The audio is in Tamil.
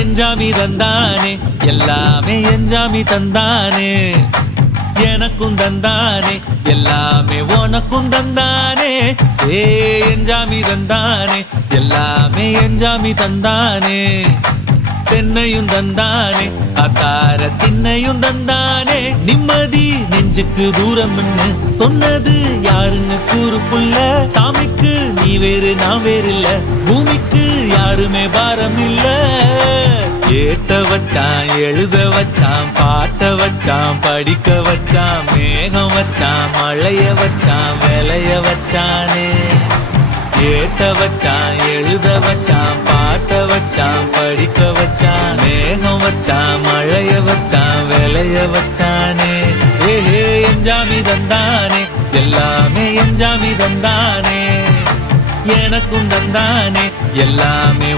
எஞ்சாமி தந்தானே எல்லாமே எஞ்சாமி தந்தானே எனக்கும் தந்தானே எல்லாமே உனக்கும் தந்தானே ஏ எஞ்சாமி தந்தானே எல்லாமே எஞ்சாமி தந்தானே தென்னையும் தந்தானே காத்தார திண்ணையும் தந்தானே நிம்மதி நெஞ்சுக்கு தூரம்னு சொன்னது யாருன்னு கூறு புள்ள சாமிக்கு நீ வேறு நான் வேறு இல்ல பூமிக்கு யாருமே பாரம் இல்ல ஏட்ட வச்சான் எழுத வச்சான் பாட்ட வச்சான் படிக்க வச்சான் மேகம் வச்சான் மழைய வச்சான் விளைய வச்சானே ஏட்ட வச்சான் எழுத வச்சான் பாட்ட வச்சான் படிக்க வச்சான் மேகம் வச்சான் மழைய வச்சான் விளைய வச்சானே ஏஹே எஞ்சாமி தந்தானே எல்லாமே எஞ்சாமி தந்தானே எனக்கும் தந்தானே எல்லாமே